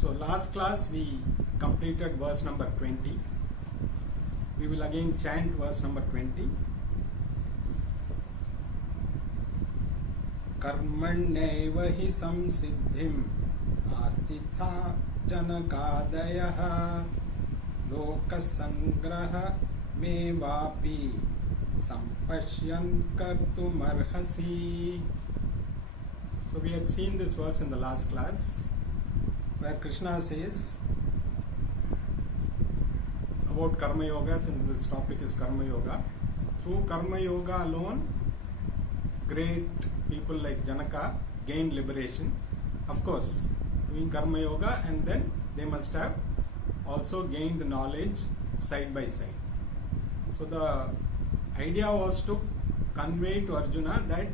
So last class we completed verse number 20. We will again chant verse number 20. Karmanyeva hi samsiddhim astitha janakadayaha lokasangraha mevapi sampashyan kartumarhasi. So we had seen this verse in the last class where Krishna says about Karma Yoga, since this topic is Karma Yoga. Through Karma Yoga alone, great people like Janaka gained liberation. Of course, doing Karma Yoga, and then they must have also gained knowledge side by side. So the idea was to convey to Arjuna that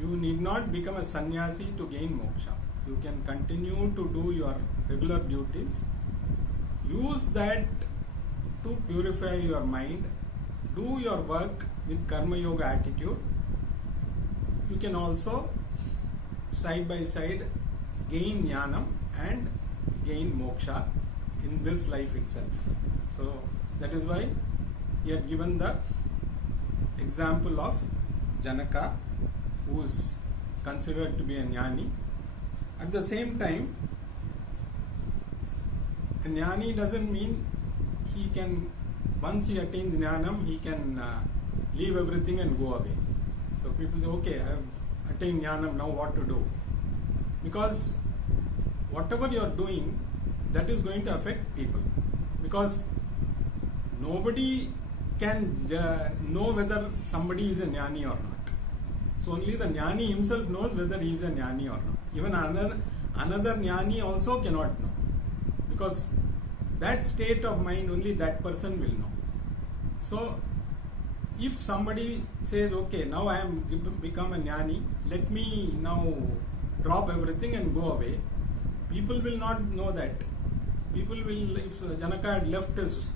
you need not become a sannyasi to gain moksha. You can continue to do your regular duties. Use that to purify your mind. Do your work with Karma Yoga attitude. You can also side by side gain jnanam and gain moksha in this life itself. So that is why he had given the example of Janaka, who is considered to be a jnani. At the same time, a jnani doesn't mean he can, once he attains jnanam, he can leave everything and go away. So people say, okay, I have attained jnanam, now what to do? Because whatever you are doing, that is going to affect people. Because nobody can know whether somebody is a jnani or not. So only the jnani himself knows whether he is a jnani or not. Even another jnani also cannot know. Because that state of mind only that person will know. So if somebody says, okay, now I am become a jnani, let me now drop everything and go away, people will not know that. People will, if Janaka had left his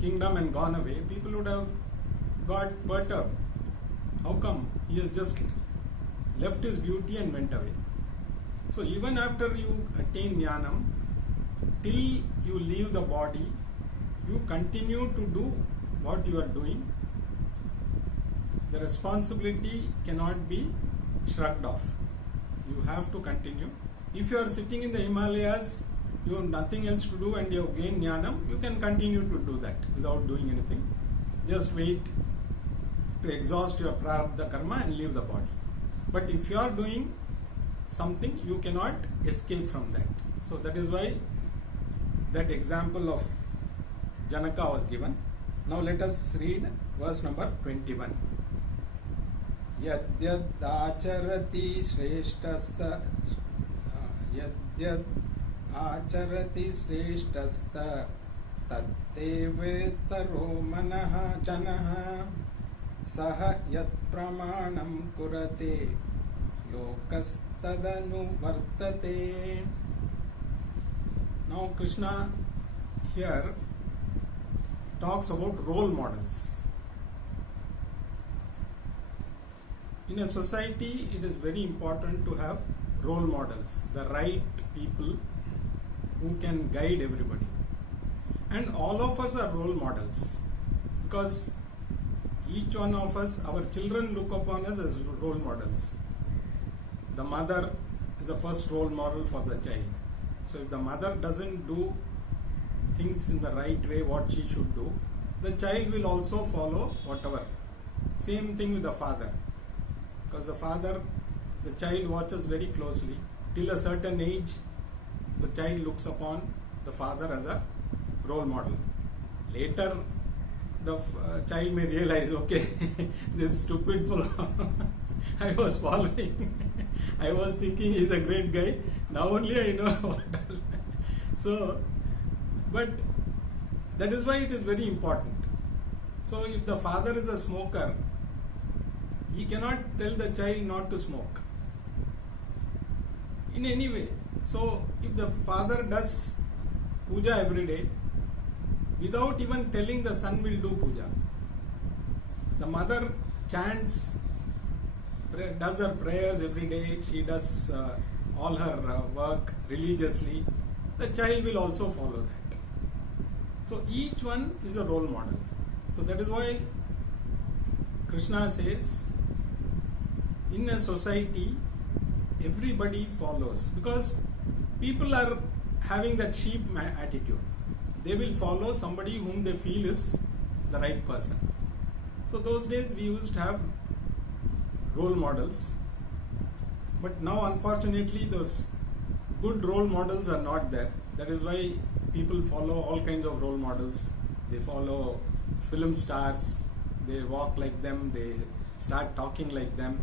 kingdom and gone away, people would have got perturbed. How come? He has just left his beauty and went away. So even after you attain jnanam, till you leave the body, you continue to do what you are doing. The responsibility cannot be shrugged off. You have to continue. If you are sitting in the Himalayas, you have nothing else to do and you have gained jnanam, you can continue to do that without doing anything. Just wait to exhaust your prarabdha karma and leave the body. But if you are doing something, you cannot escape from that. So that is why that example of Janaka was given. Now let us read verse number 21. Yadyad acharati shrestasta Yadyad acharati shrestasta Taddevetaro manaha janaha Saha yat pramanam kurate Lokastadanu vartate. Now Krishna here talks about role models. In a society, it is very important to have role models, the right people who can guide everybody. And all of us are role models, because each one of us, our children look upon us as role models. The mother is the first role model for the child. So if the mother doesn't do things in the right way, what she should do, the child will also follow whatever. Same thing with the father. Because the father, the child watches very closely. Till a certain age, the child looks upon the father as a role model. Later, the child may realize, okay, this stupid fellow I was following, I was thinking he's a great guy, now only I know what all. So, but that is why it is very important. So if the father is a smoker, he cannot tell the child not to smoke in any way. So if the father does puja every day, without even telling, the son will do puja. The mother chants, does her prayers every day, she does all her work religiously, the child will also follow that. So each one is a role model. So that is why Krishna says, in a society, everybody follows, because people are having that sheep attitude. They will follow somebody whom they feel is the right person. So those days we used to have role models, but now unfortunately those good role models are not there. That is why people follow all kinds of role models. They follow film stars, they walk like them, they start talking like them.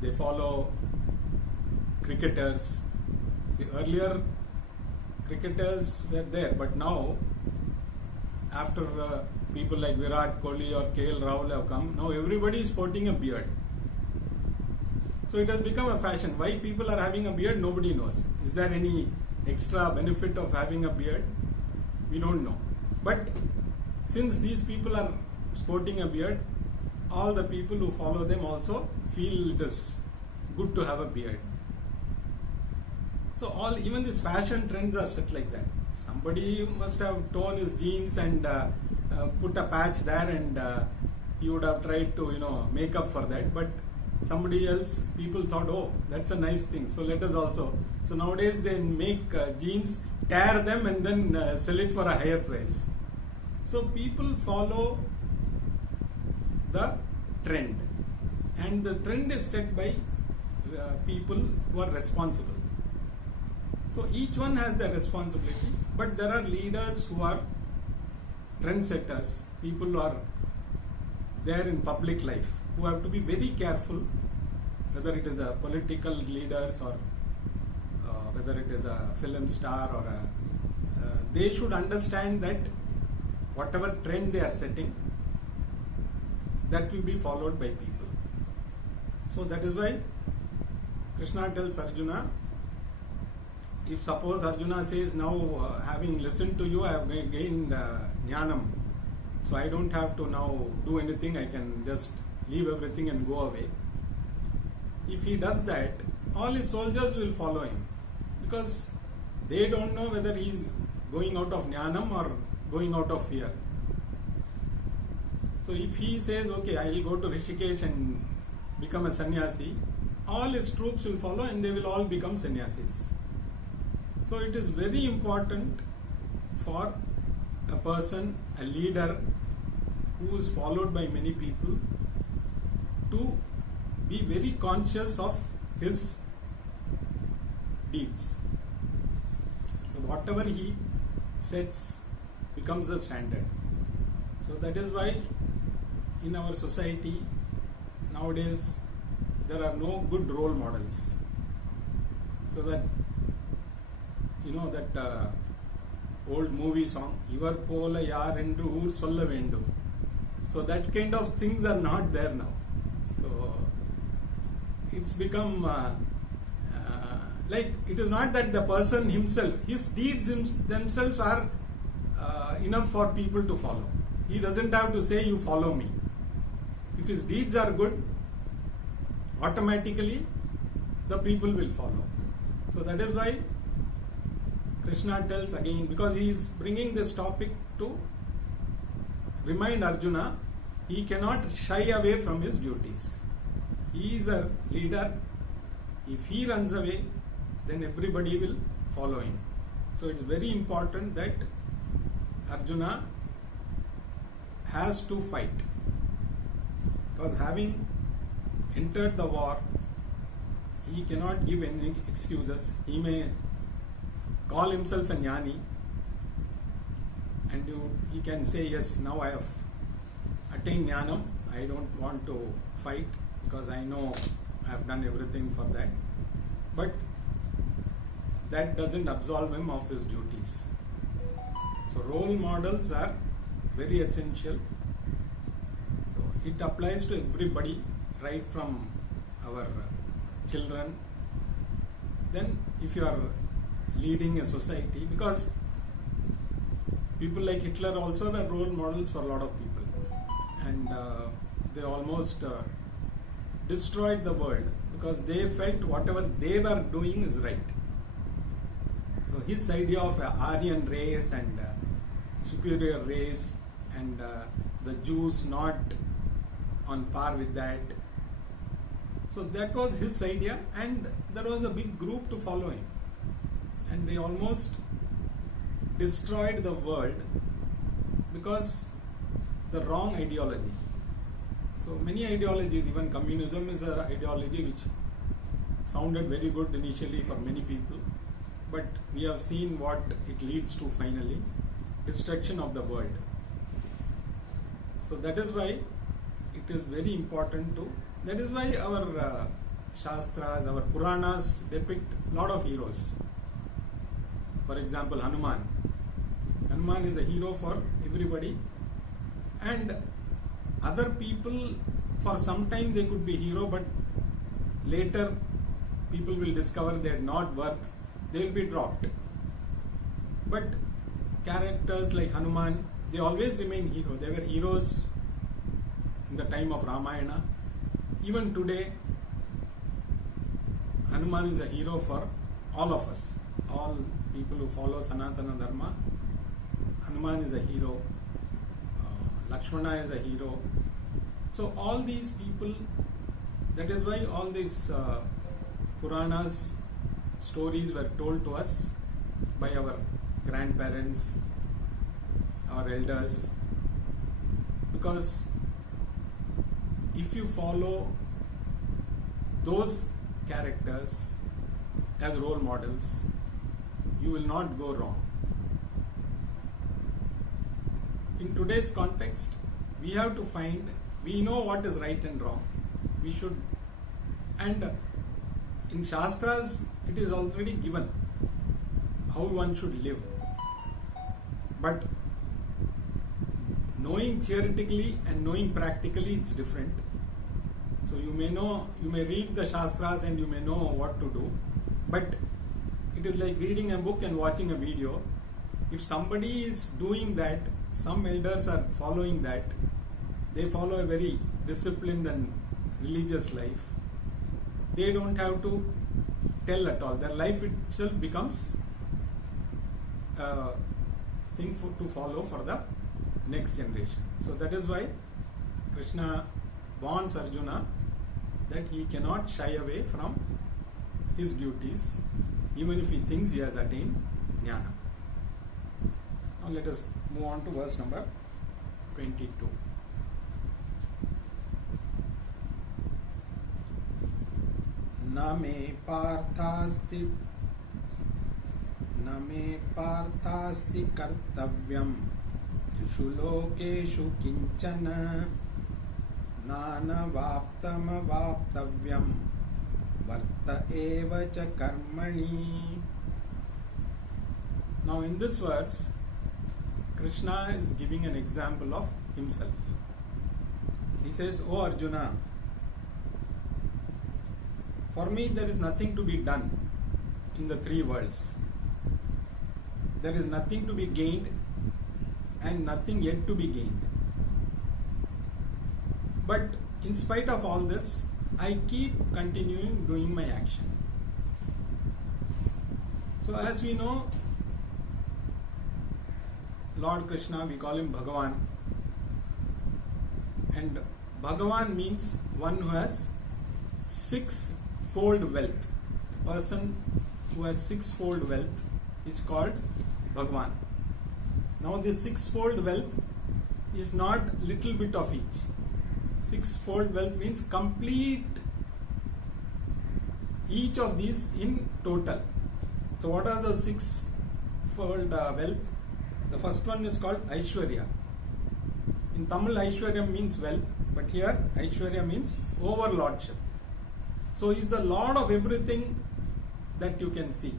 They follow cricketers. See, earlier cricketers were there, but now after people like Virat Kohli or KL Rahul have come, now everybody is sporting a beard. So it has become a fashion. Why people are having a beard, nobody knows. Is there any extra benefit of having a beard? We don't know. But since these people are sporting a beard, all the people who follow them also feel it is good to have a beard. So even these fashion trends are set like that. Somebody must have torn his jeans and put a patch there, and he would have tried to make up for that. But somebody else, people thought, oh, that's a nice thing, so let us also. So nowadays they make jeans, tear them, and then sell it for a higher price. So people follow the trend, and the trend is set by people who are responsible. So each one has their responsibility, but there are leaders who are trendsetters, people who are there in public life, who have to be very careful, whether it is a political leaders or whether it is a film star or they should understand that whatever trend they are setting, that will be followed by people. So that is why Krishna tells Arjuna, if suppose Arjuna says, now having listened to you, I have gained jnanam, so I don't have to now do anything, I can just leave everything and go away. If he does that, all his soldiers will follow him, because they don't know whether he is going out of jnanam or going out of fear. So if he says, okay, I will go to Rishikesh and become a sannyasi, all his troops will follow and they will all become sannyasis. So it is very important for a person, a leader who is followed by many people, to be very conscious of his deeds. So whatever he sets becomes the standard. So that is why in our society nowadays there are no good role models. So that that old movie song, Ivar Pola Yar Endru Oor Solla Vendum. So that kind of things are not there now. So it's become like, it is not that the person himself, his deeds themselves are enough for people to follow. He doesn't have to say, you follow me. If his deeds are good, automatically the people will follow. So that is why Krishna tells again, because he is bringing this topic to remind Arjuna, he cannot shy away from his duties. He is a leader. If he runs away, then everybody will follow him. So it's very important that Arjuna has to fight, because having entered the war, he cannot give any excuses. He may call himself a jnani, and he can say, yes, now I have attained jnanam, I don't want to fight because I know I have done everything for that. But that doesn't absolve him of his duties. So role models are very essential. So it applies to everybody, right from our children. Then if you are leading a society, because people like Hitler also were role models for a lot of people, and they almost destroyed the world because they felt whatever they were doing is right. So his idea of a Aryan race and superior race and the Jews not on par with that. So that was his idea, and there was a big group to follow him. And they almost destroyed the world because the wrong ideology. So many ideologies, even communism is an ideology which sounded very good initially for many people, but we have seen what it leads to finally, destruction of the world. So that is why it is very important to, that is why our Shastras, our Puranas depict a lot of heroes. For example, Hanuman. Hanuman is a hero for everybody, and other people, for some time they could be hero, but later people will discover they are not worth, they will be dropped. But characters like Hanuman, they always remain hero. They were heroes in the time of Ramayana. Even today, Hanuman is a hero for all of us, all people who follow Sanatana Dharma. Hanuman is a hero, Lakshmana is a hero. So all these people, that is why all these Puranas, stories were told to us by our grandparents, our elders, because if you follow those characters as role models, you will not go wrong. In today's context, we have to find, we know what is right and wrong. We should, and in Shastras, it is already given how one should live. But knowing theoretically and knowing practically, it's different. So you may know, you may read the Shastras and you may know what to do, but it is like reading a book and watching a video. If somebody is doing that, some elders are following that, they follow a very disciplined and religious life, they don't have to tell at all. Their life itself becomes a thing to follow for the next generation. So that is why Krishna warns Arjuna that he cannot shy away from his duties, even if he thinks he has attained jnana. Now let us move on to verse number 22. न मे पार्थास्ति कर्तव्यं त्रिषु लोकेषु किंचन नानवाप्तमवाप्तव्यं वर्त एव च कर्मणि. Now in this verse, Krishna is giving an example of himself. He says, "O Arjuna, for me there is nothing to be done in the three worlds. There is nothing to be gained and nothing yet to be gained. But in spite of all this, I keep continuing doing my action." So as we know, Lord Krishna, we call him Bhagavan. And Bhagavan means one who has six-fold wealth. Person who has six-fold wealth is called Bhagavan. Now this six-fold wealth is not little bit of each. Six-fold wealth means complete each of these in total. So what are the six-fold wealth? The first one is called Aishwarya. In Tamil, Aishwarya means wealth, but here Aishwarya means overlordship. So he is the lord of everything that you can see,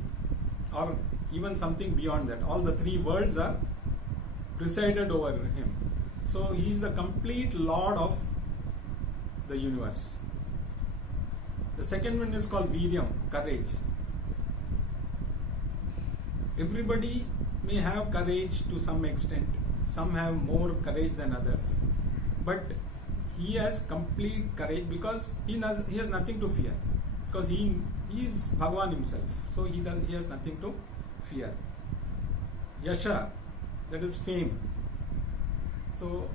or even something beyond that. All the three worlds are presided over him. So he is the complete lord of the universe. The second one is called Viryam, courage. Everybody may have courage to some extent. Some have more courage than others. But he has complete courage because he has nothing to fear, because he is Bhagavan himself, so he has nothing to fear. Yasha, that is fame. So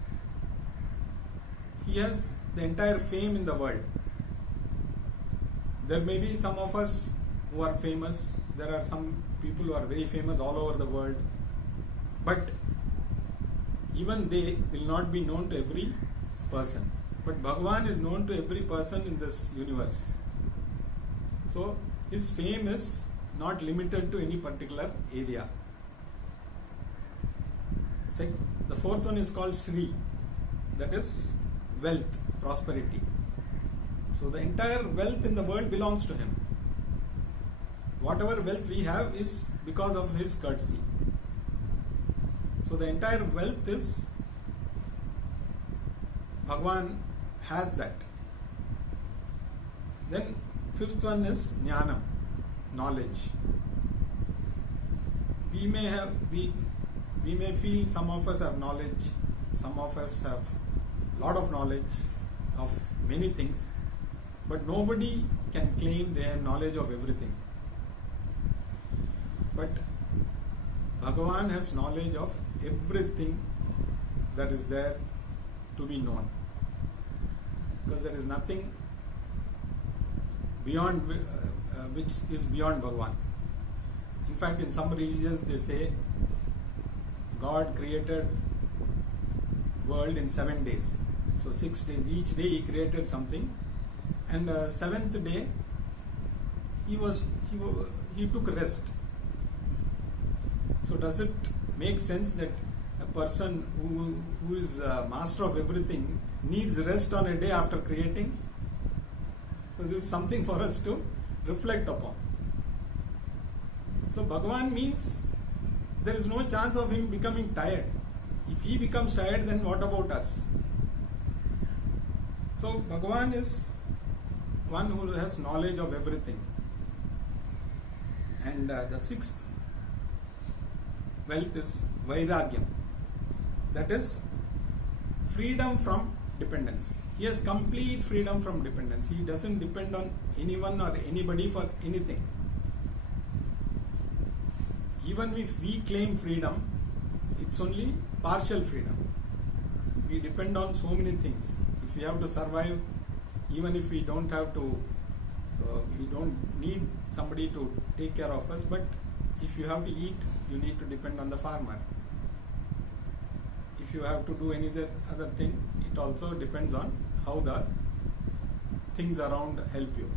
he has the entire fame in the world. There may be some of us who are famous. There are some people who are very famous all over the world, but even they will not be known to every person. But Bhagavan is known to every person in this universe. So his fame is not limited to any particular area. The fourth one is called Sri, that is wealth, prosperity. So the entire wealth in the world belongs to him. Whatever wealth we have is because of his courtesy. So the entire wealth is, Bhagavan has that. Then fifth one is Jnanam, knowledge. We may feel some of us have knowledge, some of us have lot of knowledge of many things, but nobody can claim they have knowledge of everything. But Bhagavan has knowledge of everything that is there to be known, because there is nothing beyond which is beyond Bhagavan. In fact, in some religions they say God created world in 7 days. So 6 days, each day he created something, and seventh day he took rest. So does it make sense that a person who is master of everything needs rest on a day after creating? So this is something for us to reflect upon. So Bhagavan means there is no chance of him becoming tired. If he becomes tired, then what about us? So Bhagavan is one who has knowledge of everything. And the sixth wealth is Vairagyam. That is freedom from dependence. He has complete freedom from dependence. He doesn't depend on anyone or anybody for anything. Even if we claim freedom, it's only partial freedom. We depend on so many things. If we have to survive, even if we don't have to, we don't need somebody to take care of us, but if you have to eat, you need to depend on the farmer. If you have to do any other thing, it also depends on how the things around help you.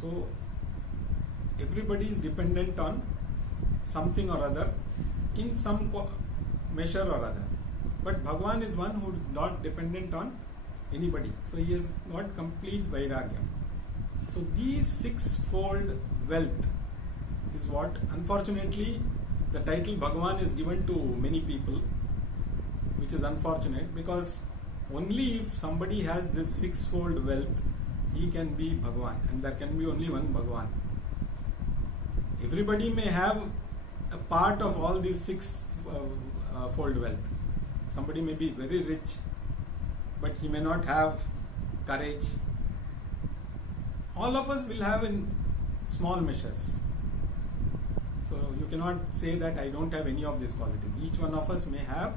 So everybody is dependent on something or other in some measure or other. But Bhagavan is one who is not dependent on anybody. So he has got complete Vairagyam. So these sixfold wealth is what, unfortunately, the title Bhagavan is given to many people, which is unfortunate, because only if somebody has this sixfold wealth, he can be Bhagavan, and there can be only one Bhagavan. Everybody may have a part of all these sixfold wealth. Somebody may be very rich, but he may not have courage. All of us will have in small measures. So you cannot say that I don't have any of these qualities. Each one of us may have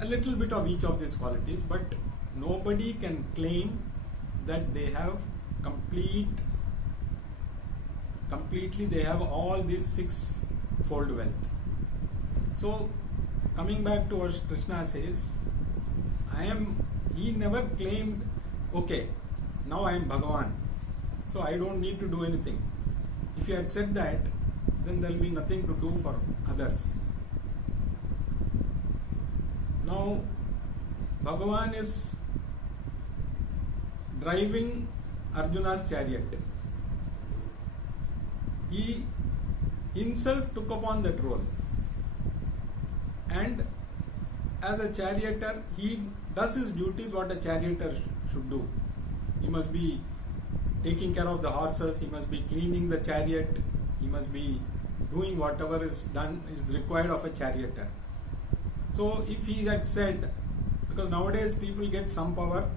a little bit of each of these qualities, but nobody can claim that they have completely they have all these sixfold wealth. So coming back to what Krishna says, he never claimed, okay, now I am Bhagavan, so I don't need to do anything. If he had said that, then there will be nothing to do for others. Now Bhagavan is driving Arjuna's chariot. He himself took upon that role, and as a charioteer, he does his duties what a charioteer should do. He must be taking care of the horses, he must be cleaning the chariot, he must be doing whatever is required of a charioteer. So if he had said, because Because nowadays people get some power,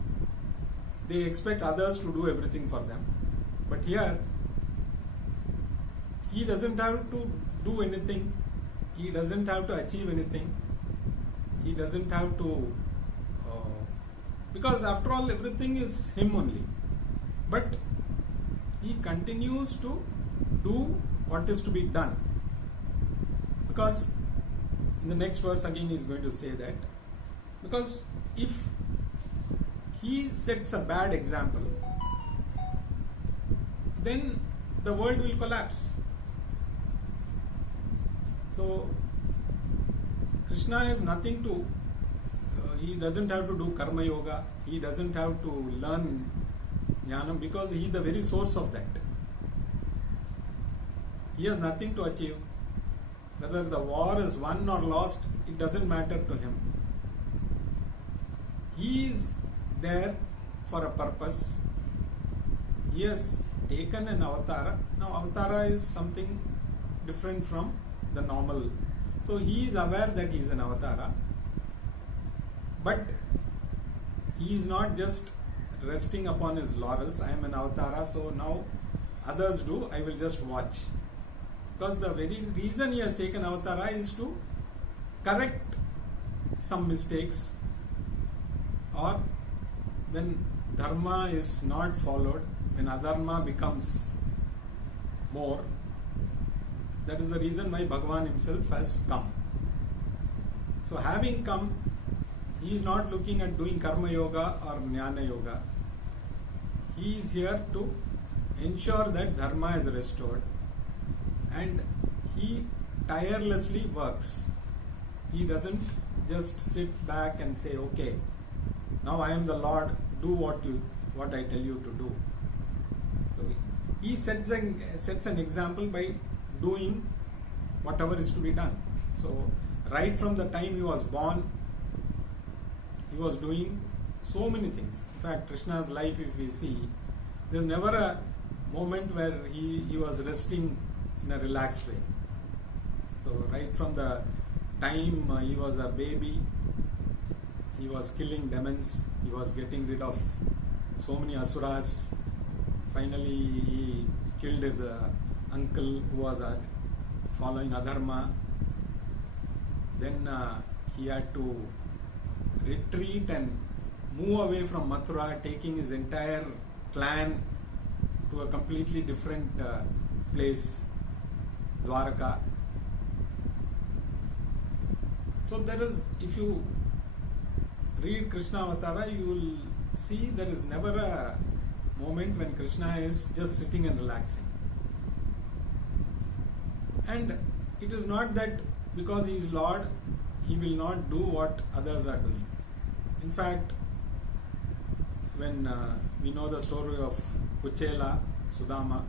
they expect others to do everything for them. But here, he doesn't have to do anything, he doesn't have to achieve anything, he doesn't have to, because after all everything is him only. But he continues to do what is to be done. Because in the next verse again he is going to say that, because if he sets a bad example, then the world will collapse. So Krishna has nothing to, he doesn't have to do karma yoga, he doesn't have to learn jnanam, because he is the very source of that. He has nothing to achieve. Whether the war is won or lost, it doesn't matter to him. He is there for a purpose. He has taken an avatara. Now avatara is something different from the normal. So he is aware that he is an avatara. But he is not just resting upon his laurels. I am an avatara, so now others do, I will just watch. Because the very reason he has taken avatara is to correct some mistakes, or when dharma is not followed, when adharma becomes more. That is the reason why Bhagavan himself has come. So having come, he is not looking at doing karma yoga or jnana yoga. He is here to ensure that dharma is restored, and he tirelessly works. He doesn't just sit back and say, okay, now I am the Lord, do what I tell you to do. So he sets an example by doing whatever is to be done. So right from the time he was born, he was doing so many things. In fact, Krishna's life, if we see, there's never a moment where he was resting in a relaxed way. So right from the time he was a baby, he was killing demons, he was getting rid of so many asuras. Finally he killed his uncle who was following adharma. Then he had to retreat and move away from Mathura, taking his entire clan to a completely different place, Dwaraka. So there is, if you read Krishna Avatara, you will see there is never a moment when Krishna is just sitting and relaxing. And it is not that because he is Lord, he will not do what others are doing. In fact, when we know the story of Kuchela, Sudama,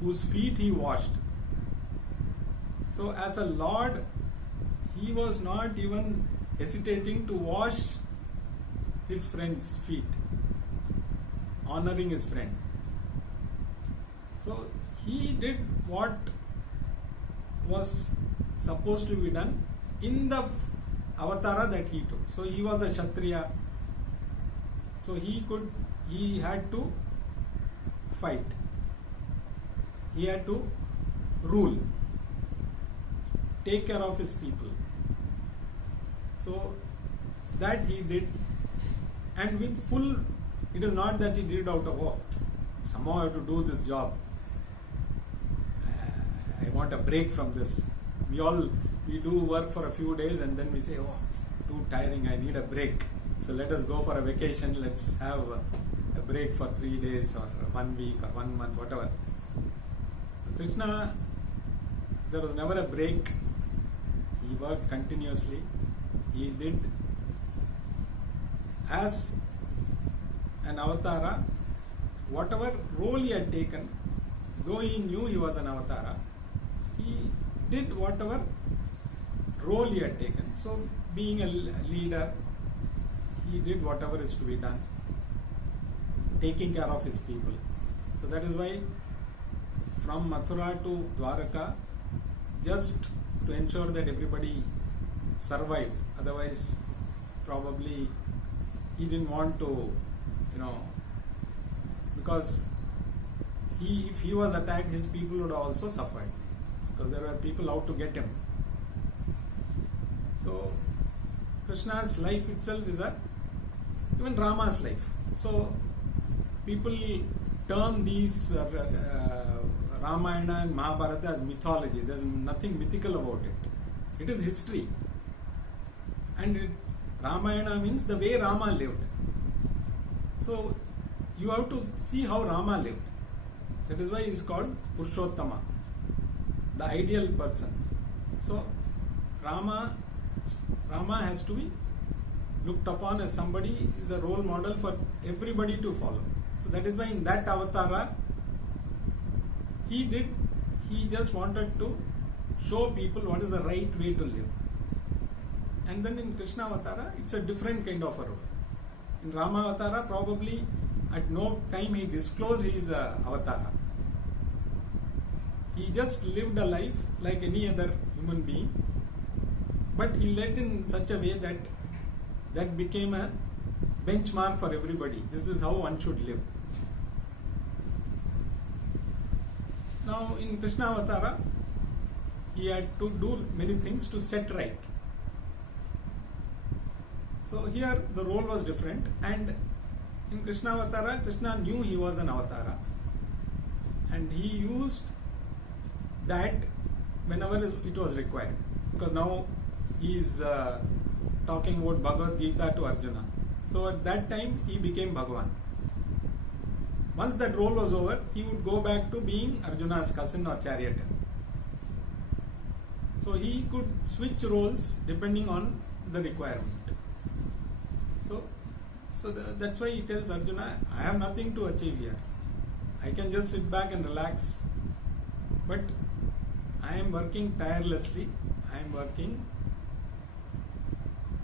whose feet he washed. So as a Lord, he was not even hesitating to wash his friend's feet, honoring his friend. So he did what was supposed to be done in the avatara that he took. So he was a Kshatriya. So he had to fight. He had to rule, take care of his people. So that he did, and with full, it is not that he did it out of, oh, somehow I have to do this job. I want a break from this. We do work for a few days and then we say, oh, too tiring, I need a break. So let us go for a vacation, let's have a break for 3 days or 1 week or 1 month, whatever. Krishna, there was never a break. He worked continuously. He did as an avatara, whatever role he had taken, though he knew he was an avatara, he did whatever role he had taken. So being a leader, he did whatever is to be done, taking care of his people. So that is why from Mathura to Dwaraka, just to ensure that everybody survived. Otherwise, probably he didn't want to, because if he was attacked, his people would have also suffered, because there were people out to get him. So Krishna's life itself is even Rama's life. So people term these Ramayana and Mahabharata as mythology. There's nothing mythical about it. It is history. And Ramayana means the way Rama lived. So you have to see how Rama lived. That is why he is called Purushottama, the ideal person. So Rama has to be looked upon as somebody, is a role model for everybody to follow. So that is why in that avatara, he just wanted to show people what is the right way to live. And then in Krishna avatara, it's a different kind of a role. In Rama avatara, probably at no time he disclosed his avatara. He just lived a life like any other human being, but he led in such a way that became a benchmark for everybody. This is how one should live. Now in Krishna avatara, he had to do many things to set right. So here the role was different, and in Krishna avatara, Krishna knew he was an avatara, and he used that whenever it was required, because now he is talking about Bhagavad Gita to Arjuna. So at that time he became Bhagavan. Once that role was over, he would go back to being Arjuna's cousin or charioteer. So he could switch roles depending on the requirement. So that's why he tells Arjuna, I have nothing to achieve here. I can just sit back and relax. But I am working tirelessly. I am working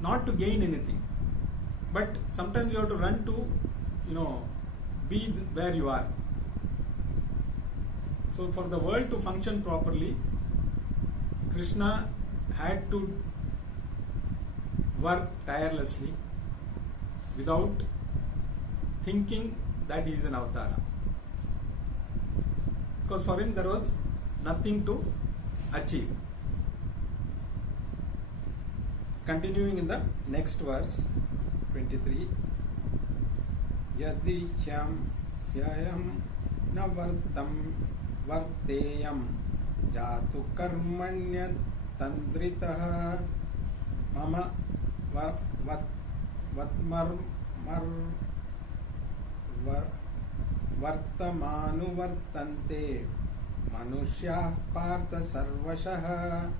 not to gain anything. But sometimes you have to run to, be where you are. So for the world to function properly, Krishna had to work tirelessly without thinking that he is an avatara. Because for him there was nothing to achieve. Continuing in the next verse, 23. Yadi hyayam na varteyam jatu karmanya tandritaha mama vartamanu vartante manushya partha sarvashah.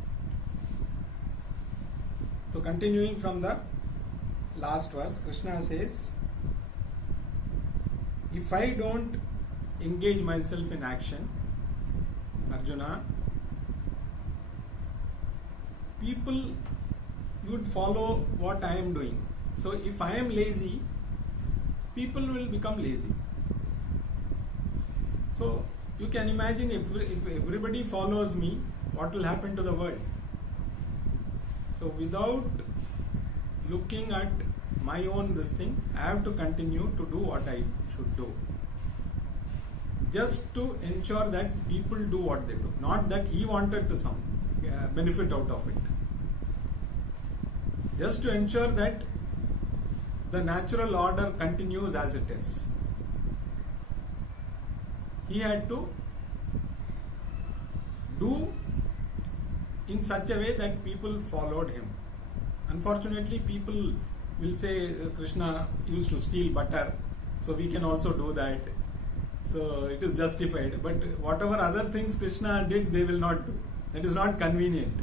So continuing from the last verse, Krishna says, if I don't engage myself in action, Arjuna, people would follow what I am doing. So if I am lazy, people will become lazy. So you can imagine if everybody follows me, what will happen to the world? So without looking at my own this thing, I have to continue to do what I should do. Just to ensure that people do what they do. Not that he wanted to some benefit out of it. Just to ensure that the natural order continues as it is. He had to do in such a way that people followed him. Unfortunately, people will say Krishna used to steal butter, so we can also do that. So it is justified. But whatever other things Krishna did, they will not do. That is not convenient.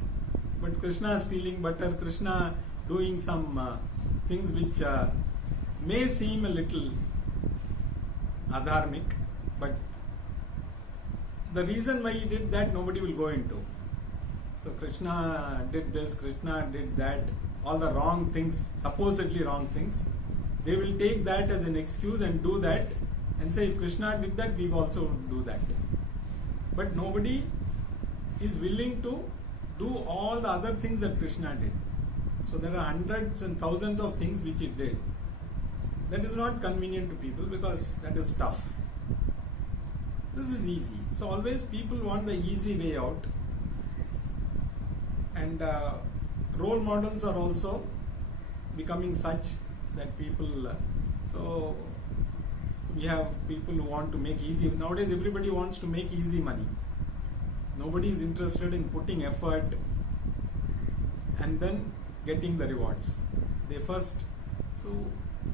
But Krishna stealing butter, Krishna doing some things which may seem a little adharmic, but the reason why he did that, nobody will go into. So Krishna did this, Krishna did that, all the wrong things, supposedly wrong things. They will take that as an excuse and do that and say, if Krishna did that, we also do that. But nobody is willing to do all the other things that Krishna did. So there are hundreds and thousands of things which it did. That is not convenient to people because that is tough. This is easy. So always people want the easy way out. And role models are also becoming such that people, so we have people who want to make easy. Nowadays everybody wants to make easy money. Nobody is interested in putting effort and then getting the rewards. They first, so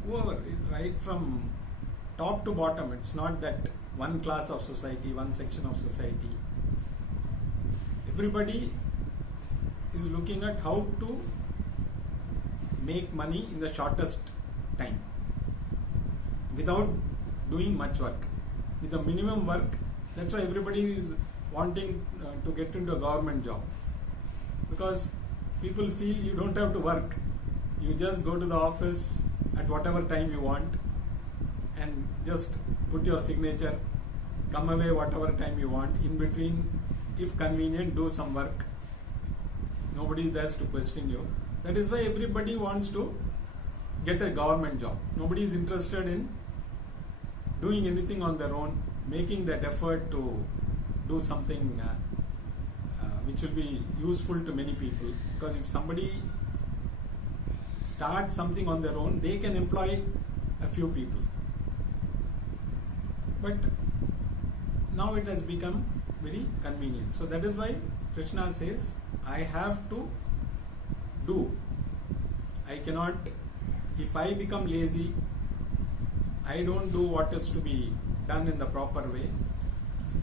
whoever, right from top to bottom, it's not that one class of society, one section of society. Everybody is looking at how to make money in the shortest time without doing much work, with the minimum work. That's why everybody is wanting to get into a government job, because people feel you don't have to work, you just go to the office at whatever time you want and just put your signature, come away whatever time you want. In between, if convenient, do some work. Nobody is there to question you. That is why everybody wants to get a government job. Nobody is interested in doing anything on their own, making that effort to do something which will be useful to many people. Because if somebody starts something on their own, they can employ a few people. But now it has become very convenient. So that is why Krishna says, I have to do. I cannot, if I become lazy, I don't do what is to be done in the proper way,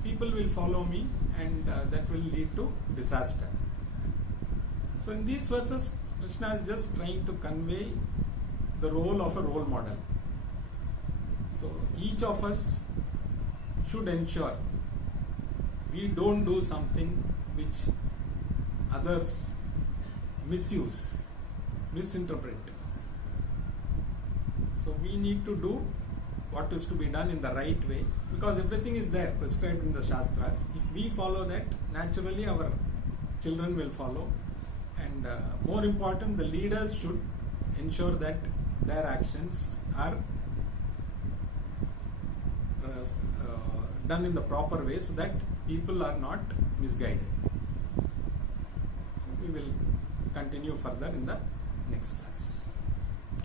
people will follow me, and that will lead to disaster. So in these verses, Krishna is just trying to convey the role of a role model. So each of us should ensure we don't do something which others misuse, misinterpret. So we need to do what is to be done in the right way, because everything is there prescribed in the Shastras. If we follow that, naturally our children will follow. And more important, the leaders should ensure that their actions are done in the proper way, so that people are not misguided. We will continue further in the next class.